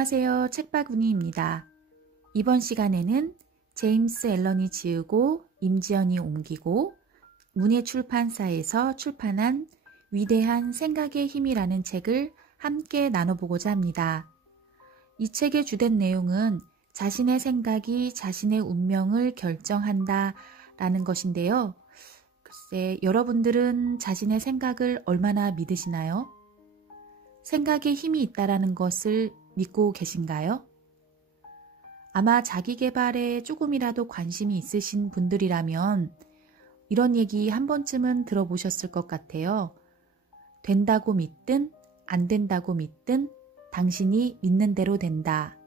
안녕하세요. 책바구니입니다. 이번 시간에는 제임스 앨런이 지으고 임지연이 옮기고 문예출판사에서 출판한 위대한 생각의 힘이라는 책을 함께 나눠보고자 합니다. 이 책의 주된 내용은 자신의 생각이 자신의 운명을 결정한다 라는 것인데요. 글쎄, 여러분들은 자신의 생각을 얼마나 믿으시나요? 생각에 힘이 있다라는 것을 믿고 계신가요? 아마 자기 개발에 조금이라도 관심이 있으신 분들이라면 이런 얘기 한 번쯤은 들어보셨을 것 같아요. 된다고 믿든 안 된다고 믿든 당신이 믿는 대로 된다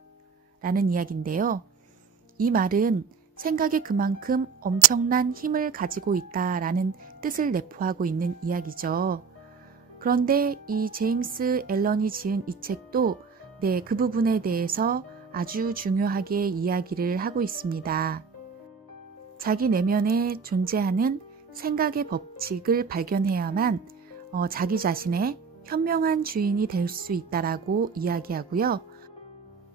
라는 이야기인데요. 이 말은 생각에 그만큼 엄청난 힘을 가지고 있다라는 뜻을 내포하고 있는 이야기죠. 그런데 이 제임스 앨런이 지은 이 책도 그 부분에 대해서 아주 중요하게 이야기를 하고 있습니다. 자기 내면에 존재하는 생각의 법칙을 발견해야만 자기 자신의 현명한 주인이 될 수 있다라고 이야기하고요.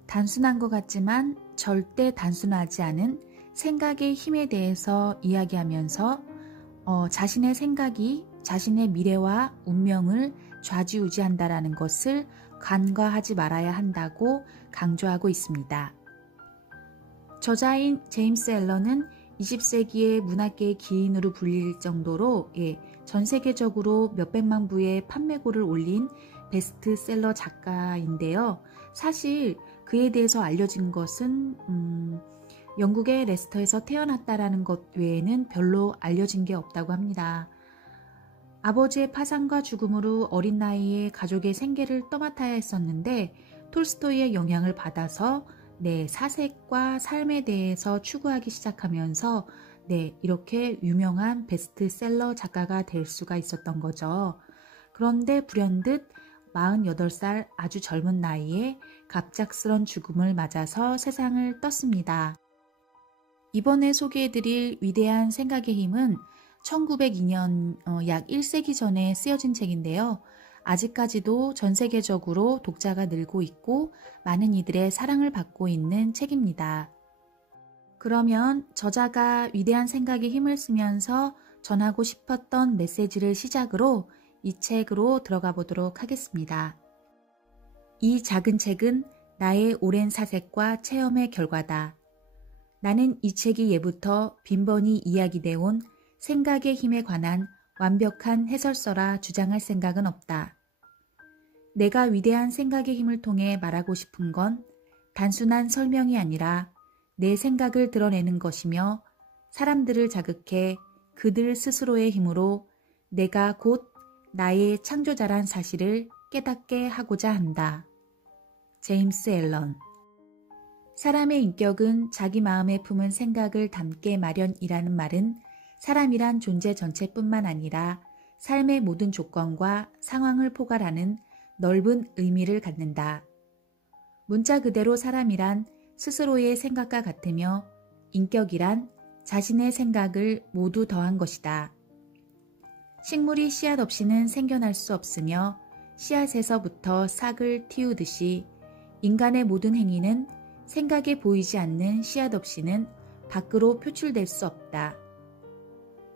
단순한 것 같지만 절대 단순하지 않은 생각의 힘에 대해서 이야기하면서 자신의 생각이 자신의 미래와 운명을 좌지우지한다라는 것을 간과하지 말아야 한다고 강조하고 있습니다. 저자인 제임스 앨런은 20세기의 문학계의 기인으로 불릴 정도로 전 세계적으로 몇백만 부의 판매고를 올린 베스트셀러 작가인데요. 사실 그에 대해서 알려진 것은 영국의 레스터에서 태어났다라는 것 외에는 별로 알려진 게 없다고 합니다. 아버지의 파산과 죽음으로 어린 나이에 가족의 생계를 떠맡아야 했었는데 톨스토이의 영향을 받아서 사색과 삶에 대해서 추구하기 시작하면서 이렇게 유명한 베스트셀러 작가가 될 수가 있었던 거죠. 그런데 불현듯 48살 아주 젊은 나이에 갑작스런 죽음을 맞아서 세상을 떴습니다. 이번에 소개해드릴 위대한 생각의 힘은 1902년 약 1세기 전에 쓰여진 책인데요. 아직까지도 전 세계적으로 독자가 늘고 있고 많은 이들의 사랑을 받고 있는 책입니다. 그러면 저자가 위대한 생각의 힘을 쓰면서 전하고 싶었던 메시지를 시작으로 이 책으로 들어가 보도록 하겠습니다. 이 작은 책은 나의 오랜 사색과 체험의 결과다. 나는 이 책이 예부터 빈번히 이야기되어 온 생각의 힘에 관한 완벽한 해설서라 주장할 생각은 없다. 내가 위대한 생각의 힘을 통해 말하고 싶은 건 단순한 설명이 아니라 내 생각을 드러내는 것이며 사람들을 자극해 그들 스스로의 힘으로 내가 곧 나의 창조자란 사실을 깨닫게 하고자 한다. 제임스 앨런. 사람의 인격은 자기 마음에 품은 생각을 담게 마련이라는 말은 사람이란 존재 전체뿐만 아니라 삶의 모든 조건과 상황을 포괄하는 넓은 의미를 갖는다. 문자 그대로 사람이란 스스로의 생각과 같으며 인격이란 자신의 생각을 모두 더한 것이다. 식물이 씨앗 없이는 생겨날 수 없으며 씨앗에서부터 싹을 틔우듯이 인간의 모든 행위는 생각에 보이지 않는 씨앗 없이는 밖으로 표출될 수 없다.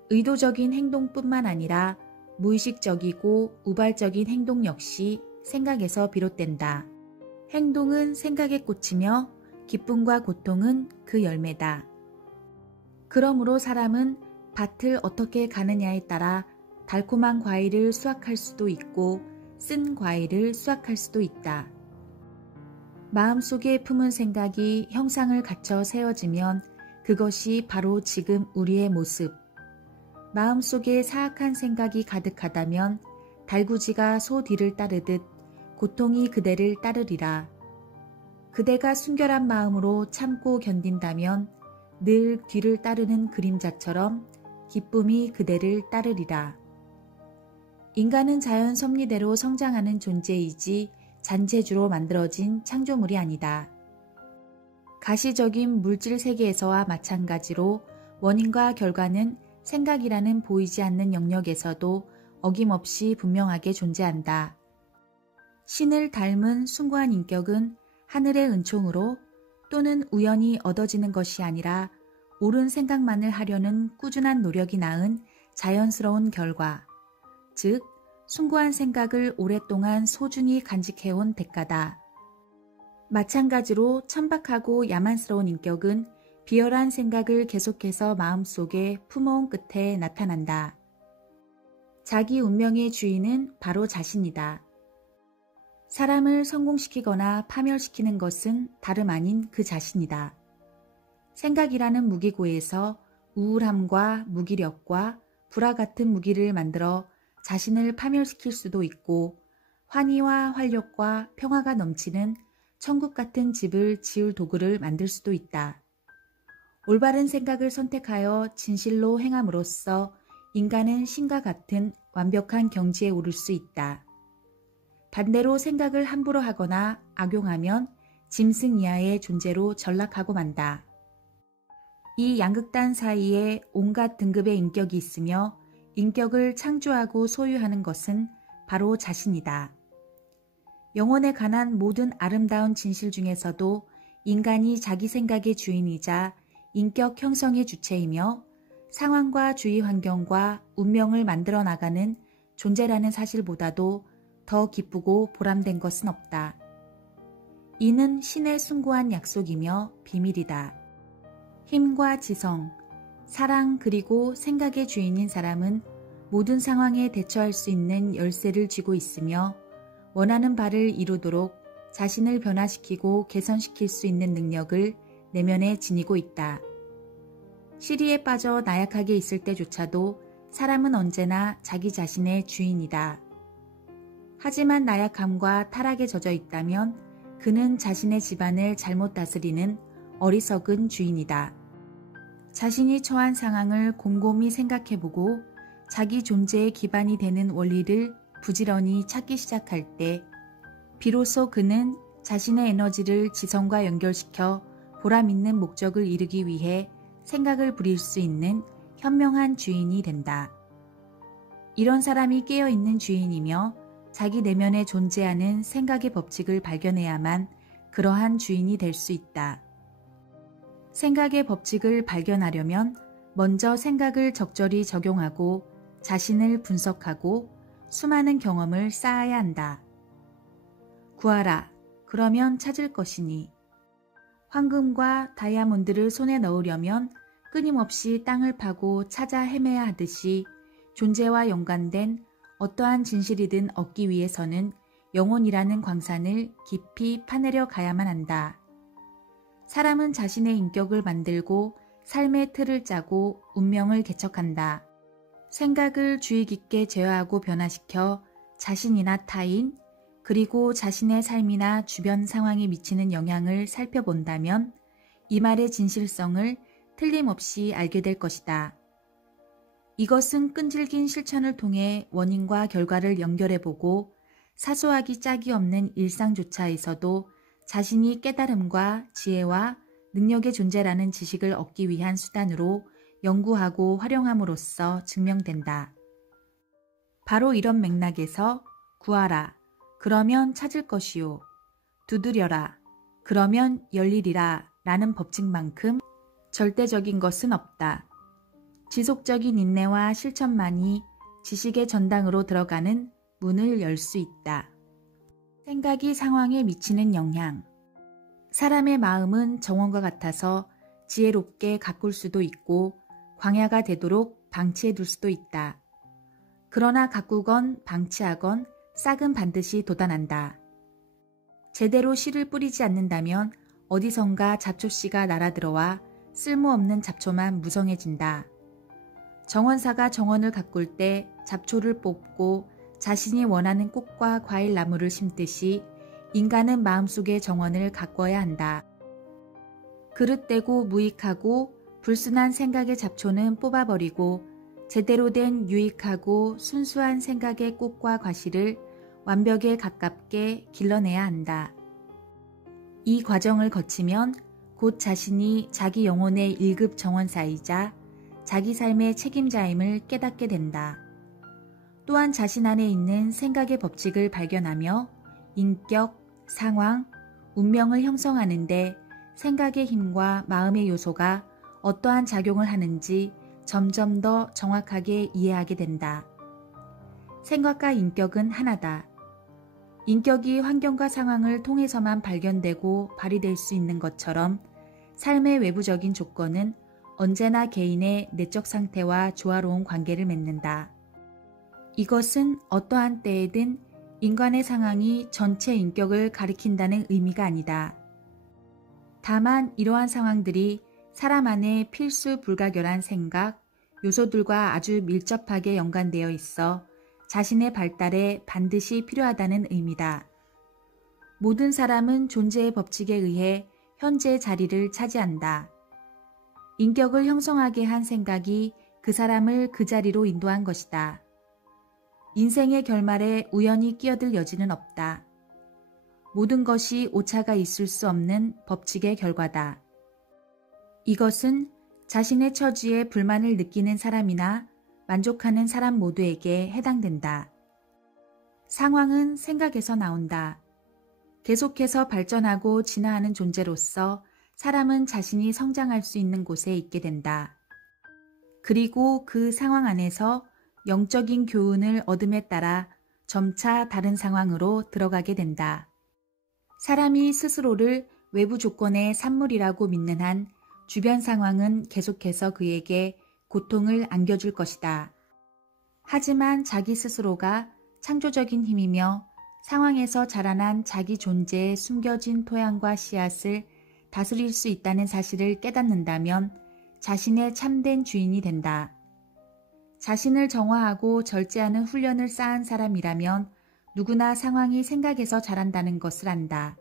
의도적인 행동뿐만 아니라 무의식적이고 우발적인 행동 역시 생각에서 비롯된다. 행동은 생각에 꽂히며 기쁨과 고통은 그 열매다. 그러므로 사람은 밭을 어떻게 가느냐에 따라 달콤한 과일을 수확할 수도 있고 쓴 과일을 수확할 수도 있다. 마음속에 품은 생각이 형상을 갖춰 세워지면 그것이 바로 지금 우리의 모습. 마음속에 사악한 생각이 가득하다면 달구지가 소 뒤를 따르듯 고통이 그대를 따르리라. 그대가 순결한 마음으로 참고 견딘다면 늘 뒤를 따르는 그림자처럼 기쁨이 그대를 따르리라. 인간은 자연 섭리대로 성장하는 존재이지 잔재주로 만들어진 창조물이 아니다. 가시적인 물질 세계에서와 마찬가지로 원인과 결과는 생각이라는 보이지 않는 영역에서도 어김없이 분명하게 존재한다. 신을 닮은 숭고한 인격은 하늘의 은총으로 또는 우연히 얻어지는 것이 아니라 옳은 생각만을 하려는 꾸준한 노력이 낳은 자연스러운 결과, 즉 숭고한 생각을 오랫동안 소중히 간직해온 대가다. 마찬가지로 천박하고 야만스러운 인격은 비열한 생각을 계속해서 마음속에 품어온 끝에 나타난다. 자기 운명의 주인은 바로 자신이다. 사람을 성공시키거나 파멸시키는 것은 다름 아닌 그 자신이다. 생각이라는 무기고에서 우울함과 무기력과 불화 같은 무기를 만들어 자신을 파멸시킬 수도 있고 환희와 활력과 평화가 넘치는 천국 같은 집을 지을 도구를 만들 수도 있다. 올바른 생각을 선택하여 진실로 행함으로써 인간은 신과 같은 완벽한 경지에 오를 수 있다. 반대로 생각을 함부로 하거나 악용하면 짐승 이하의 존재로 전락하고 만다. 이 양극단 사이에 온갖 등급의 인격이 있으며 인격을 창조하고 소유하는 것은 바로 자신이다. 영혼에 관한 모든 아름다운 진실 중에서도 인간이 자기 생각의 주인이자 인격 형성의 주체이며 상황과 주위 환경과 운명을 만들어 나가는 존재라는 사실보다도 더 기쁘고 보람된 것은 없다. 이는 신의 숭고한 약속이며 비밀이다. 힘과 지성, 사랑 그리고 생각의 주인인 사람은 모든 상황에 대처할 수 있는 열쇠를 쥐고 있으며 원하는 바를 이루도록 자신을 변화시키고 개선시킬 수 있는 능력을 내면에 지니고 있다. 시리에 빠져 나약하게 있을 때조차도 사람은 언제나 자기 자신의 주인이다. 하지만 나약함과 타락에 젖어 있다면 그는 자신의 집안을 잘못 다스리는 어리석은 주인이다. 자신이 처한 상황을 곰곰이 생각해보고 자기 존재의 기반이 되는 원리를 부지런히 찾기 시작할 때 비로소 그는 자신의 에너지를 지성과 연결시켜 보람있는 목적을 이루기 위해 생각을 부릴 수 있는 현명한 주인이 된다. 이런 사람이 깨어있는 주인이며 자기 내면에 존재하는 생각의 법칙을 발견해야만 그러한 주인이 될 수 있다. 생각의 법칙을 발견하려면 먼저 생각을 적절히 적용하고 자신을 분석하고 수많은 경험을 쌓아야 한다. 구하라. 그러면 찾을 것이니. 황금과 다이아몬드를 손에 넣으려면 끊임없이 땅을 파고 찾아 헤매야 하듯이 존재와 연관된 어떠한 진실이든 얻기 위해서는 영혼이라는 광산을 깊이 파내려 가야만 한다. 사람은 자신의 인격을 만들고 삶의 틀을 짜고 운명을 개척한다. 생각을 주의 깊게 제어하고 변화시켜 자신이나 타인, 그리고 자신의 삶이나 주변 상황에 미치는 영향을 살펴본다면 이 말의 진실성을 틀림없이 알게 될 것이다. 이것은 끈질긴 실천을 통해 원인과 결과를 연결해보고 사소하기 짝이 없는 일상조차에서도 자신이 깨달음과 지혜와 능력의 존재라는 지식을 얻기 위한 수단으로 연구하고 활용함으로써 증명된다. 바로 이런 맥락에서 구하라. 그러면 찾을 것이요. 두드려라. 그러면 열리리라 라는 법칙만큼 절대적인 것은 없다. 지속적인 인내와 실천만이 지식의 전당으로 들어가는 문을 열 수 있다. 생각이 상황에 미치는 영향. 사람의 마음은 정원과 같아서 지혜롭게 가꿀 수도 있고 광야가 되도록 방치해둘 수도 있다. 그러나 가꾸건 방치하건 싹은 반드시 돋아난다. 제대로 씨를 뿌리지 않는다면 어디선가 잡초씨가 날아들어와 쓸모없는 잡초만 무성해진다. 정원사가 정원을 가꿀 때 잡초를 뽑고 자신이 원하는 꽃과 과일 나무를 심듯이 인간은 마음속의 정원을 가꿔야 한다. 그릇되고 무익하고 불순한 생각의 잡초는 뽑아버리고 제대로 된 유익하고 순수한 생각의 꽃과 과실을 완벽에 가깝게 길러내야 한다. 이 과정을 거치면 곧 자신이 자기 영혼의 1급 정원사이자 자기 삶의 책임자임을 깨닫게 된다. 또한 자신 안에 있는 생각의 법칙을 발견하며 인격, 상황, 운명을 형성하는데 생각의 힘과 마음의 요소가 어떠한 작용을 하는지 점점 더 정확하게 이해하게 된다. 생각과 인격은 하나다. 인격이 환경과 상황을 통해서만 발견되고 발휘될 수 있는 것처럼 삶의 외부적인 조건은 언제나 개인의 내적 상태와 조화로운 관계를 맺는다. 이것은 어떠한 때에든 인간의 상황이 전체 인격을 가리킨다는 의미가 아니다. 다만 이러한 상황들이 사람 안에 필수 불가결한 생각, 요소들과 아주 밀접하게 연관되어 있어 자신의 발달에 반드시 필요하다는 의미다. 모든 사람은 존재의 법칙에 의해 현재의 자리를 차지한다. 인격을 형성하게 한 생각이 그 사람을 그 자리로 인도한 것이다. 인생의 결말에 우연히 끼어들 여지는 없다. 모든 것이 오차가 있을 수 없는 법칙의 결과다. 이것은 자신의 처지에 불만을 느끼는 사람이나 만족하는 사람 모두에게 해당된다. 상황은 생각에서 나온다. 계속해서 발전하고 진화하는 존재로서 사람은 자신이 성장할 수 있는 곳에 있게 된다. 그리고 그 상황 안에서 영적인 교훈을 얻음에 따라 점차 다른 상황으로 들어가게 된다. 사람이 스스로를 외부 조건의 산물이라고 믿는 한 주변 상황은 계속해서 그에게 고통을 안겨줄 것이다. 하지만 자기 스스로가 창조적인 힘이며 상황에서 자라난 자기 존재의 숨겨진 토양과 씨앗을 다스릴 수 있다는 사실을 깨닫는다면 자신의 참된 주인이 된다. 자신을 정화하고 절제하는 훈련을 쌓은 사람이라면 누구나 상황이 생각에서 자란다는 것을 안다.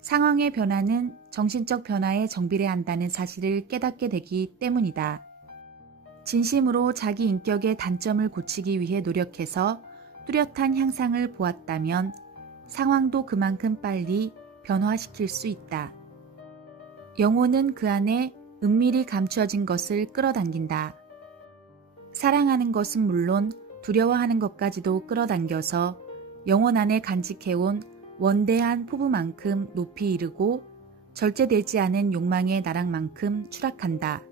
상황의 변화는 정신적 변화에 정비례한다는 사실을 깨닫게 되기 때문이다. 진심으로 자기 인격의 단점을 고치기 위해 노력해서 뚜렷한 향상을 보았다면 상황도 그만큼 빨리 변화시킬 수 있다. 영혼은 그 안에 은밀히 감추어진 것을 끌어당긴다. 사랑하는 것은 물론 두려워하는 것까지도 끌어당겨서 영혼 안에 간직해온 원대한 포부만큼 높이 이르고 절제되지 않은 욕망의 나락만큼 추락한다.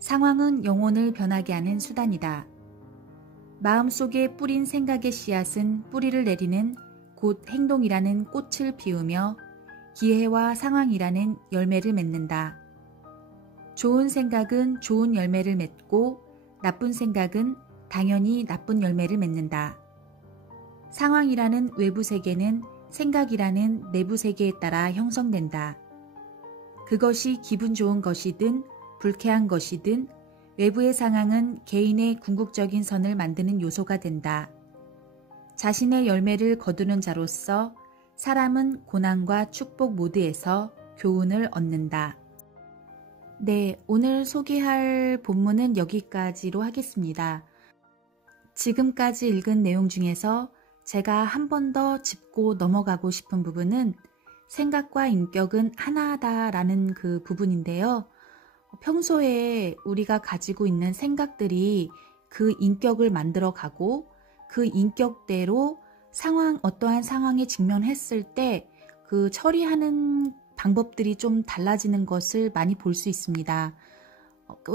상황은 영혼을 변하게 하는 수단이다. 마음속에 뿌린 생각의 씨앗은 뿌리를 내리는 곧 행동이라는 꽃을 피우며 기회와 상황이라는 열매를 맺는다. 좋은 생각은 좋은 열매를 맺고 나쁜 생각은 당연히 나쁜 열매를 맺는다. 상황이라는 외부 세계는 생각이라는 내부 세계에 따라 형성된다. 그것이 기분 좋은 것이든 불쾌한 것이든 외부의 상황은 개인의 궁극적인 선을 만드는 요소가 된다. 자신의 열매를 거두는 자로서 사람은 고난과 축복 모두에서 교훈을 얻는다. 네, 오늘 소개할 본문은 여기까지로 하겠습니다. 지금까지 읽은 내용 중에서 제가 한 번 더 짚고 넘어가고 싶은 부분은 생각과 인격은 하나다라는 그 부분인데요. 평소에 우리가 가지고 있는 생각들이 그 인격을 만들어가고 그 인격대로 어떠한 상황에 직면했을 때 그 처리하는 방법들이 좀 달라지는 것을 많이 볼 수 있습니다.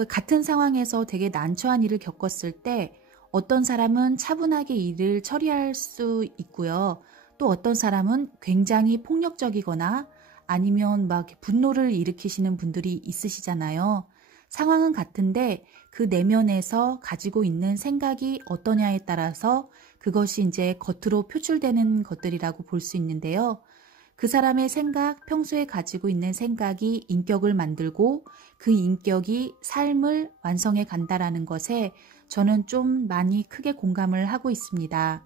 같은 상황에서 되게 난처한 일을 겪었을 때 어떤 사람은 차분하게 일을 처리할 수 있고요. 또 어떤 사람은 굉장히 폭력적이거나 아니면 막 분노를 일으키시는 분들이 있으시잖아요. 상황은 같은데 그 내면에서 가지고 있는 생각이 어떠냐에 따라서 그것이 이제 겉으로 표출되는 것들이라고 볼 수 있는데요. 그 사람의 생각, 평소에 가지고 있는 생각이 인격을 만들고 그 인격이 삶을 완성해 간다라는 것에 저는 좀 많이 크게 공감을 하고 있습니다.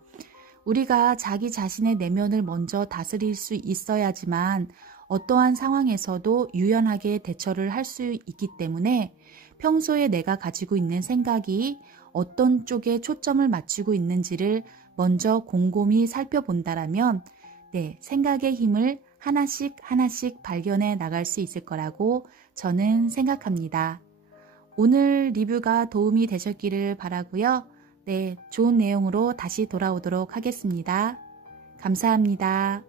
우리가 자기 자신의 내면을 먼저 다스릴 수 있어야지만 어떠한 상황에서도 유연하게 대처를 할 수 있기 때문에 평소에 내가 가지고 있는 생각이 어떤 쪽에 초점을 맞추고 있는지를 먼저 곰곰이 살펴본다라면 생각의 힘을 하나씩 발견해 나갈 수 있을 거라고 저는 생각합니다. 오늘 리뷰가 도움이 되셨기를 바라고요. 좋은 내용으로 다시 돌아오도록 하겠습니다. 감사합니다.